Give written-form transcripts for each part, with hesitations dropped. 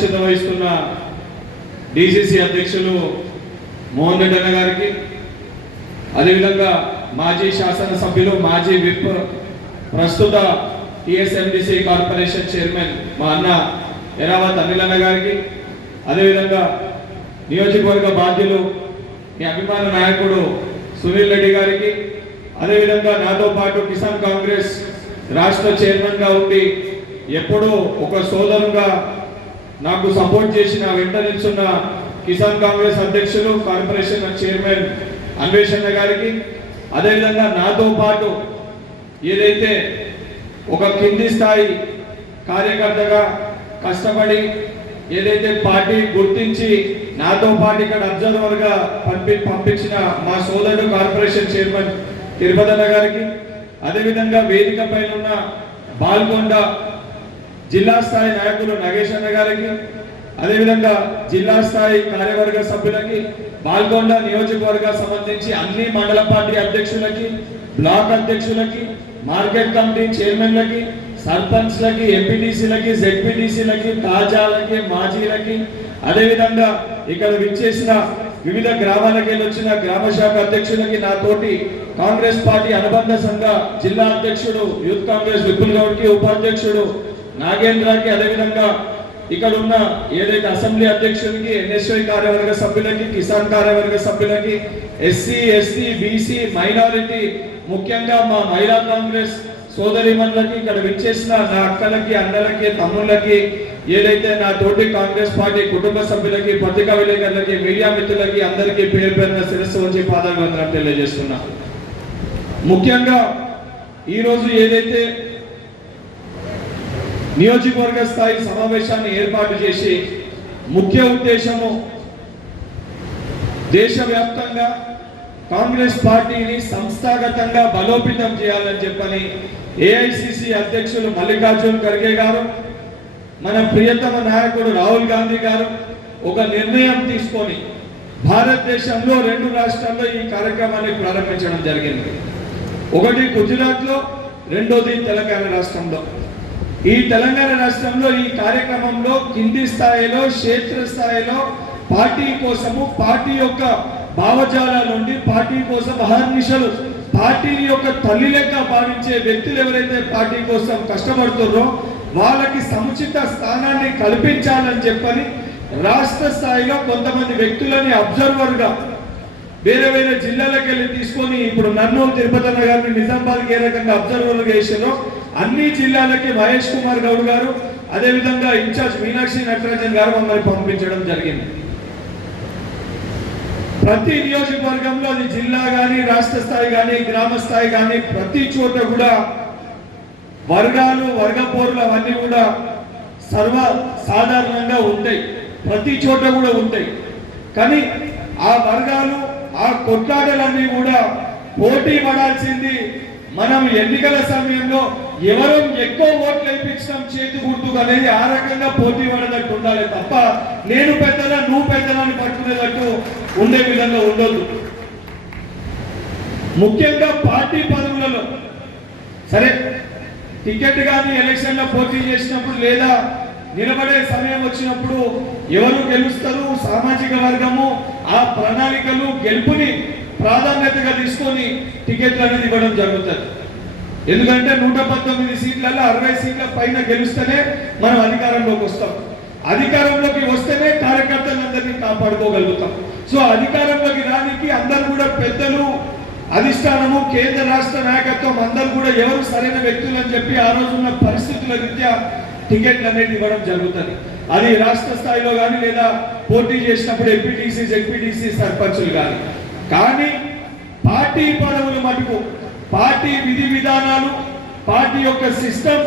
అధ్యక్షత వహిస్తున్న డిసిసి అధ్యక్షులు మోహన్ రెడ్డి అన్న గారికి, అదేవిధంగా మాజీ శాసనసభ్యులు మాజీ విప్ ప్రస్తుత టిఎస్ఎండిసి కార్పొరేషన్ చైర్మన్ మా అన్న ఎరావత్ అనిల్ అన్న గారికి, అదేవిధంగా నియోజకవర్గ బాధ్యులు మీ అభిమాన నాయకుడు సునీల్ రెడ్డి గారికి, అదేవిధంగా నాతో పాటు కిసాన్ కాంగ్రెస్ రాష్ట్ర చైర్మన్గా ఉండి ఎప్పుడూ ఒక సోదరుగా నాకు సపోర్ట్ చేసిన వెంట నిల్చున్న కిసాన్ కాంగ్రెస్ అధ్యక్షులు కార్పొరేషన్ చైర్మన్ అన్వేషణ గారికి, అదేవిధంగా నాతో పాటు ఏదైతే ఒక కింది స్థాయి కార్యకర్తగా కష్టపడి ఏదైతే పార్టీ గుర్తించి నాతో పాటు ఇక్కడ అబ్జర్వర్గా పంపించిన మా సోదరుడు కార్పొరేషన్ చైర్మన్ తిరుపతి గారికి, అదేవిధంగా వేదిక పైన ఉన్న బాల్కొండ జిల్లా స్థాయి నాయకులు నగేష్ అన్న గారికి, అదేవిధంగా జిల్లా స్థాయి కార్యవర్గ సభ్యులకి, బాల్కొండ నియోజకవర్గ సంబంధించి అన్ని మండల పార్టీ అధ్యక్షులకి, బ్లాక్ అధ్యక్షులకి, మార్కెట్ కమిటీ చైర్మన్లకి, సర్పంచ్లకి, ఎంపీటీసీలకి, జెడ్పీటీసీలకి, తాజాలకి, మాజీలకి, అదేవిధంగా ఇక్కడ విచ్చేసిన వివిధ గ్రామాలకి వచ్చిన గ్రామ శాఖ అధ్యక్షులకి, నాతోటి కాంగ్రెస్ పార్టీ అనుబంధ సంఘ జిల్లా అధ్యక్షుడు యూత్ కాంగ్రెస్ విపుల్ గౌడ్కి, ఉపాధ్యక్షుడు నాగేంద్రకి, అదేవిధంగా ఇక్కడ ఉన్న ఏదైతే అసెంబ్లీ అధ్యక్షులకి, ఎన్ఎస్ఐ కార్యవర్గ సభ్యులకి, కిసాన్ కార్యవర్గ సభ్యులకి, ఎస్సీ ఎస్టీ బీసీ మైనారిటీ, ముఖ్యంగా మా మహిళా కాంగ్రెస్ సోదరిమణులకి, ఇక్కడ విచ్చేసిన నా అక్కలకి, అన్నలకి, తమ్ముళ్ళకి, ఏదైతే నా తోటి కాంగ్రెస్ పార్టీ కుటుంబ సభ్యులకి, పత్రికా విలేకరులకి, మీడియా మిత్రులకి అందరికీ పేరు పేరున శిరస్సు వంచి పాదాభివందనం తెలియజేస్తున్నా. ముఖ్యంగా ఈరోజు ఏదైతే నియోజకవర్గ స్థాయి సమావేశాన్ని ఏర్పాటు చేసి ముఖ్య ఉద్దేశము దేశవ్యాప్తంగా కాంగ్రెస్ పార్టీని సంస్థాగతంగా బలోపేతం చేయాలని చెప్పని ఏఐసిసి అధ్యక్షులు మల్లికార్జున్ ఖర్గే గారు, మన ప్రియతమ నాయకుడు రాహుల్ గాంధీ గారు ఒక నిర్ణయం తీసుకొని భారతదేశంలో 2 రాష్ట్రాల్లో ఈ కార్యక్రమాన్ని ప్రారంభించడం జరిగింది. ఒకటి గుజరాత్లో, రెండోది తెలంగాణ రాష్ట్రంలో. ఈ తెలంగాణ రాష్ట్రంలో ఈ కార్యక్రమంలో కింది స్థాయిలో, క్షేత్ర స్థాయిలో పార్టీ కోసము, పార్టీ యొక్క భావజాలాల నుండి పార్టీ కోసం అహర్నిశలు పార్టీ యొక్క తల్లి లెక్క భావించే వ్యక్తులు ఎవరైతే పార్టీ కోసం కష్టపడుతున్నారో వాళ్ళకి సముచిత స్థానాన్ని కల్పించాలని చెప్పని రాష్ట్ర స్థాయిలో కొంతమంది వ్యక్తులని అబ్జర్వర్గా వేరే వేరే జిల్లాలకు వెళ్ళి తీసుకొని, ఇప్పుడు నన్ను తిరుపతి గారిని నిజామాబాద్కి ఏ రకంగా అబ్జర్వర్గా వేసారో అన్ని జిల్లాలకి మహేష్ కుమార్ గౌడ్ గారు, అదేవిధంగా ఇన్ఛార్జ్ మీనాక్షి నటరాజన్ గారు మమ్మల్ని పంపించడం జరిగింది. ప్రతి నియోజకవర్గంలో, అది జిల్లా కానీ, రాష్ట్ర స్థాయి కానీ, గ్రామ స్థాయి కానీ, ప్రతి చోట కూడా వర్గాలు, వర్గ పోరులు అవన్నీ కూడా సర్వ సాధారణంగా ఉంటాయి, ప్రతి చోట కూడా ఉంటాయి. కానీ ఆ వర్గాలు, ఆ కొట్లాటలన్నీ కూడా పోటీ పడాల్సింది మనం ఎన్నికల సమయంలో ఎవరు ఎక్కువ ఓట్లు వేయించడం చేతి గుర్తుకు అనేది ఆ రకంగా పోటీ పడేటట్టు ఉండాలి తప్ప నేను పెద్దలా నువ్వు పెద్దలా అని పట్టుకునేటట్టు ఉండే విధంగా ఉండొద్దు. ముఖ్యంగా పార్టీ పదవులలో సరే టికెట్ కానీ ఎలక్షన్లో పోటీ చేసినప్పుడు లేదా నిలబడే సమయం వచ్చినప్పుడు ఎవరు గెలుస్తారు, సామాజిక వర్గము ఆ ప్రణాళికలు గెలుపుని ప్రాధాన్యతగా తీసుకొని టికెట్లు అనేది ఇవ్వడం జరుగుతుంది. ఎందుకంటే 119 సీట్లలో 60 సీట్ల పైన గెలుస్తేనే మనం అధికారంలోకి వస్తాం. అధికారంలోకి వస్తేనే కార్యకర్తలందరినీ కాపాడుకోగలుగుతాం. సో అధికారంలోకి రానికి అందరూ కూడా పెద్దలు, అధిష్టానము, కేంద్ర రాష్ట్ర నాయకత్వం అందరూ కూడా ఎవరు సరైన వ్యక్తులు అని చెప్పి ఆ రోజున్న పరిస్థితుల రీత్యా టికెట్లు అనేది ఇవ్వడం జరుగుతుంది. అది రాష్ట్ర స్థాయిలో కానీ లేదా పోటీ చేసినప్పుడు ఎంపీటీసీ, జెడ్పీటీసీ, సర్పంచులు కానీ పార్టీ పదవులు మటుకు పార్టీ విధి విధానాలు, పార్టీ యొక్క సిస్టమ్,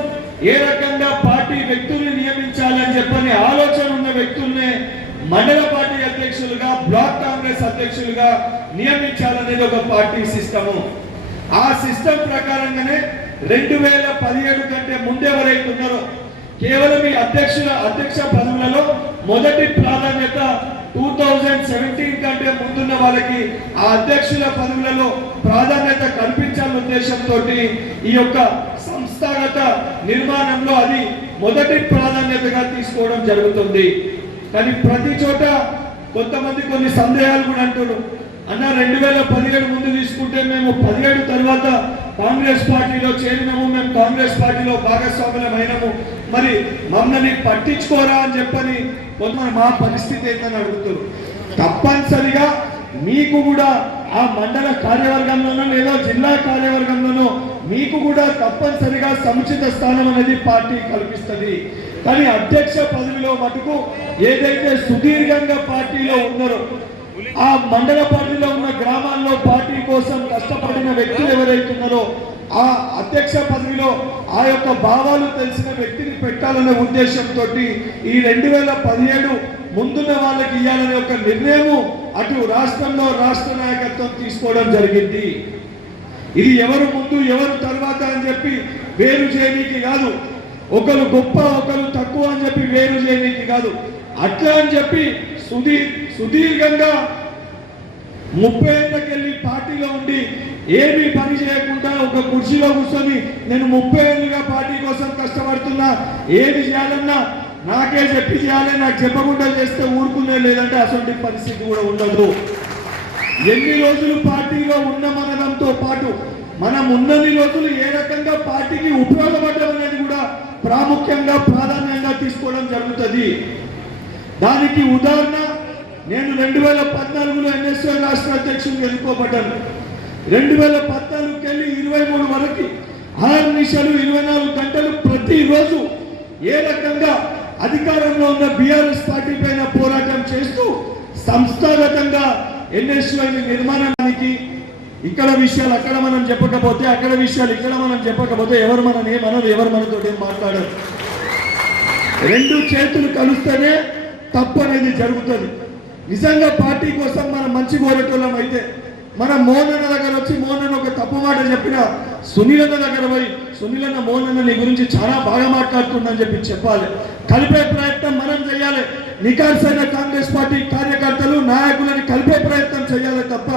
ఏ రకంగా పార్టీ వ్యక్తుల్ని నియమించాలని చెప్పని ఆలోచన ఉన్న వ్యక్తుల్నే మండల పార్టీ అధ్యక్షులుగా, బ్లాక్ కాంగ్రెస్ అధ్యక్షులుగా నియమించాలనేది ఒక పార్టీ సిస్టము. ఆ సిస్టమ్ ప్రకారంగానే 2017 కంటే ముందు ఎవరైతే ఉన్నారో కేవలం ఈ అధ్యక్ష పదవులలో మొదటి ప్రాధాన్యత 2017 కంటే ముందున్న వాళ్ళకి ఆ అధ్యక్షుల పదవులలో ప్రాధాన్యత కల్పించాలనే ఉద్దేశంతో ఈ యొక్క సంస్థ సంస్థాగత నిర్మాణంలో అది మొదటి ప్రాధాన్యతగా తీసుకోవడం జరుగుతుంది. కానీ ప్రతి చోట కొంతమంది కొన్ని సందేహాలు కూడా అంటారు. అన్న 2017 ముందు తీసుకుంటే మేము 17 తర్వాత కాంగ్రెస్ పార్టీలో చేరినాము, మేము కాంగ్రెస్ పార్టీలో భాగస్వాములం అయినాము, మరి మమ్మల్ని పట్టించుకోరా అని చెప్పని కొంతమంది మా పరిస్థితి ఏంటని అడుగుతారు. తప్పనిసరిగా మీకు కూడా ఆ మండల కార్యవర్గంలోనో లేదా జిల్లా కార్యవర్గంలోనో మీకు కూడా తప్పనిసరిగా సముచిత స్థానం అనేది పార్టీ కల్పిస్తుంది. కానీ అధ్యక్ష పదవిలో మటుకు ఏదైతే సుదీర్ఘంగా పార్టీలో ఉన్నారో ఆ మండల పార్టీలో ఉన్న గ్రామాల్లో పార్టీ కోసం కష్టపడిన వ్యక్తులు ఎవరైతున్నారో ఆ అధ్యక్ష పదవిలో ఆ యొక్క భావాలు తెలిసిన వ్యక్తిని పెట్టాలనే ఉద్దేశంతో ఈ 2017 ముందున్న వాళ్ళకి ఇవ్వాలనే ఒక నిర్ణయము అటు రాష్ట్రంలో రాష్ట్ర నాయకత్వం తీసుకోవడం జరిగింది. ఇది ఎవరు ముందు ఎవరు తర్వాత అని చెప్పి వేరు చేయడానికి కాదు, ఒకరు గొప్ప ఒకరు తక్కువ అని చెప్పి వేరు చేయడానికి కాదు, అట్లా అని చెప్పి సుదీర్ఘంగా 30 ఏళ్ళకెళ్ళి పార్టీలో ఉండి ఏమీ పని చేయకుండా ఒక కుర్చీలో కూర్చొని నేను 30 ఏళ్ళుగా పార్టీ కోసం కష్టపడుతున్నా, ఏది చేయాలన్నా నాకే చెప్పి చేయాలి, నాకు చెప్పకుండా చేస్తే ఊరుకునే లేదంటే అసలు పరిస్థితి కూడా ఉండదు. ఎన్ని రోజులు పార్టీలో ఉన్న మనదంతో పాటు మనం ఉన్నన్ని రోజులు ఏ రకంగా పార్టీకి ఉపయోగపడడం అనేది కూడా ప్రాముఖ్యంగా ప్రాధాన్యంగా తీసుకోవడం జరుగుతుంది. దానికి ఉదాహరణ నేను 2014లో ఎన్ఎస్వై రాష్ట్ర అధ్యక్షుడిగా ఎన్నుకోబడ్డాను. 2014కి వెళ్ళి 23 వరకు 6 నిమిషాలు 24 గంటలు ప్రతిరోజు ఏ రకంగా అధికారంలో ఉన్న బీఆర్ఎస్ పార్టీ పైన పోరాటం చేస్తూ సంస్థాగతంగా ఎన్ఎస్వై నిర్మాణానికి ఇక్కడ విషయాలు అక్కడ మనం చెప్పకపోతే, అక్కడ విషయాలు ఇక్కడ మనం చెప్పకపోతే ఎవరు మనం ఏమనరు, ఎవరు మనతో ఏం మాట్లాడరు. 2 చేతులు కలుస్తేనే తప్పు అనేది జరుగుతుంది. నిజంగా పార్టీ కోసం మనం మంచి కోరేటోళ్ళం అయితే మనం మోహన్ దగ్గర వచ్చి మోహన్ ఒక తప్పు మాట చెప్పిన సునీలన్న దగ్గర పోయి సునీలన్న మోహన్ నీ గురించి చాలా బాగా మాట్లాడుతుందని చెప్పి చెప్పాలి. కలిపే ప్రయత్నం మనం చేయాలి. నికార్సైన కాంగ్రెస్ పార్టీ కార్యకర్తలు నాయకులని కలిపే ప్రయత్నం చేయాలి తప్ప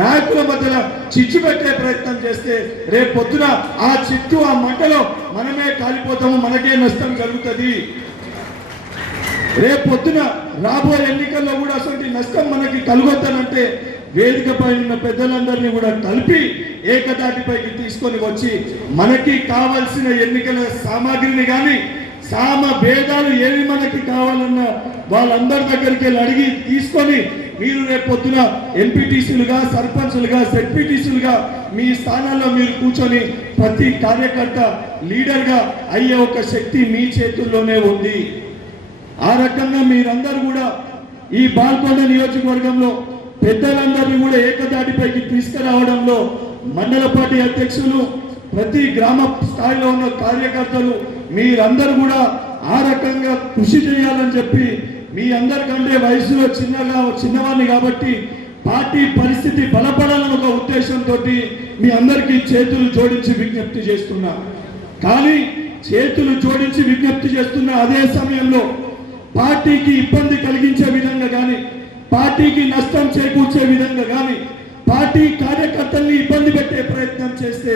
నాయకుల మధ్యలో చిచ్చు పెట్టే ప్రయత్నం చేస్తే రేపు పొద్దున ఆ చిచ్చు ఆ మంటలో మనమే కాలిపోతాము, మనకే నష్టం జరుగుతుంది. రేపు పొద్దున రాబోయే ఎన్నికల్లో కూడా అసలు నష్టం మనకి కలుగొద్దనంటే వేదిక పైన ఉన్న పెద్దలందరినీ కూడా కలిపి ఏకతాటిపైకి తీసుకొని వచ్చి మనకి కావాల్సిన ఎన్నికల సామాగ్రిని కానీ సామ భేదాలు ఏవి మనకి కావాలన్నా వాళ్ళందరి దగ్గరికి అడిగి తీసుకొని మీరు రేపు పొద్దున ఎంపీటీసీలుగా సర్పంచులుగా జెడ్పీటీసీలుగా మీ స్థానాల్లో మీరు కూర్చొని ప్రతి కార్యకర్త లీడర్గా అయ్యే ఒక శక్తి మీ చేతుల్లోనే ఉంది. ఆ రకంగా మీరందరూ కూడా ఈ బాల్కొండ నియోజకవర్గంలో పెద్దలందరినీ కూడా ఏకదాటిపైకి తీసుకురావడంలో మండల పార్టీ అధ్యక్షులు ప్రతి గ్రామ స్థాయిలో ఉన్న కార్యకర్తలు మీరందరూ కూడా ఆ రకంగా కృషి చేయాలని చెప్పి మీ అందరికంటే వయసులో చిన్నవాడిని కాబట్టి పార్టీ పరిస్థితి బలపడాలని ఒక ఉద్దేశంతో మీ అందరికీ చేతులు జోడించి విజ్ఞప్తి చేస్తున్నా. కానీ చేతులు జోడించి విజ్ఞప్తి చేస్తున్న అదే సమయంలో పార్టీకి ఇబ్బంది కలిగించే విధంగా కానీ పార్టీకి నష్టం చేకూర్చే విధంగా కానీ పార్టీ కార్యకర్తల్ని ఇబ్బంది పెట్టే ప్రయత్నం చేస్తే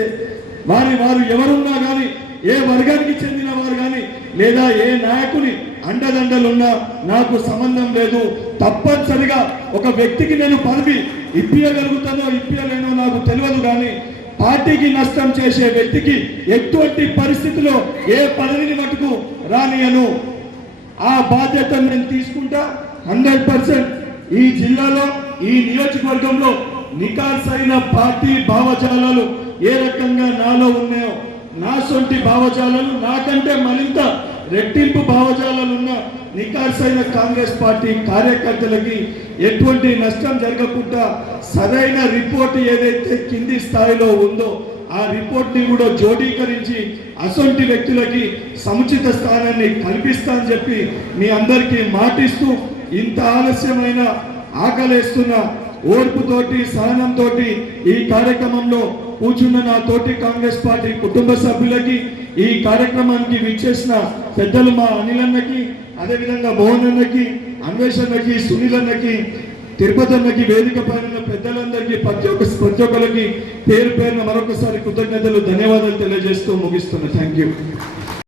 వారు ఎవరున్నా కానీ ఏ వర్గానికి చెందిన వారు కానీ లేదా ఏ నాయకుని అండదండలున్నా నాకు సంబంధం లేదు. తప్పనిసరిగా ఒక వ్యక్తికి నేను పదవి ఇప్పియగలుగుతానో ఇప్పియలేనో నాకు తెలియదు, కానీ పార్టీకి నష్టం చేసే వ్యక్తికి ఎటువంటి పరిస్థితిలో ఏ పదవిని మటుకు రానియను. ఆ బాధ్యతను నేను తీసుకుంటా. 100% ఈ జిల్లాలో ఈ నియోజకవర్గంలో నికార్సైన పార్టీ భావజాలాలు ఏ రకంగా నాలో ఉన్నాయో నా సొంటి భావజాలాలు నాకంటే మరింత రెట్టింపు భావజాలాలు ఉన్న నికార్సైన కాంగ్రెస్ పార్టీ కార్యకర్తలకి ఎటువంటి నష్టం జరగకుండా సరైన రిపోర్ట్ ఏదైతే కింది స్థాయిలో ఉందో ఆ రిపోర్ట్ ని కూడా జోడీకరించి అసొంటి వ్యక్తులకి సముచిత స్థానాన్ని కల్పిస్తానని చెప్పి మీ అందరికీ మాటిస్తూ ఇంత ఆలస్యమైన ఆకలేస్తున్న ఓర్పుతోటి సహనంతో ఈ కార్యక్రమంలో కూర్చున్న నా తోటి కాంగ్రెస్ పార్టీ కుటుంబ సభ్యులకి ఈ కార్యక్రమానికి విచ్చేసిన పెద్దలు మా అనిల్ అన్నకి, అదేవిధంగా మోహన్ అన్నకి, అన్వేష్ అన్నకి, సునీల్ అన్నకి, తిరుపతి అన్నకి వేదిక పైన పెద్దలందరికీ ప్రతి ఒక్కరికి పేరు పేరున మరొకసారి కృతజ్ఞతలు ధన్యవాదాలు తెలియజేస్తూ ముగిస్తున్నా. Thank you.